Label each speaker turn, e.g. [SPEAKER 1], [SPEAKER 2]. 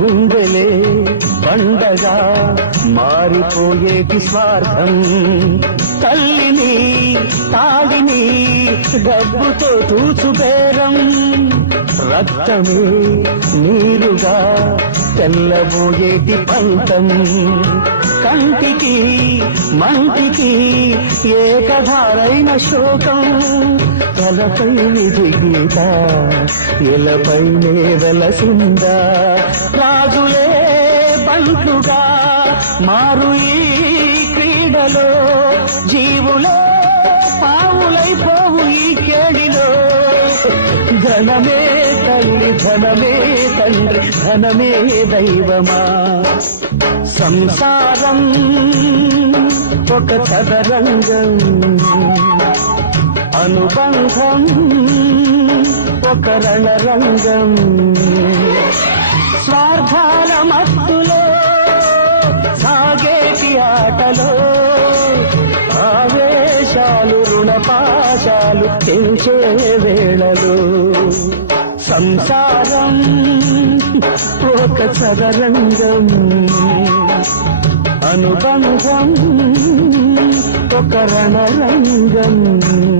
[SPEAKER 1] గుండెలే పండగా మారిపోయేటి స్వార్థం. తల్లిని తాడిని డబ్బుతో తూచుబేరం రక్తమే నీరుగా తెల్లబోయేటి పంతం. కంటికి మంటికి ఏకధారైన శోకం. తలపై విధి గీత ఎలపై నేదల రాజులే బంటుగా మారు ఈ క్రీడలో. జీవులే పావులైపోవు ఈ కేడిలో. ధనమే తల్లి ధనమే తండ్రి ధనమే దైవమా. సంసారం ఒక చదరంగం. అనుబంధం ఒక రణరంగం. ఆవేశాలు రుణపాశాలు తెంచే వేళలు. సంసారం ఒక చదరంగం అనుబంధం ఒక రణరంగం.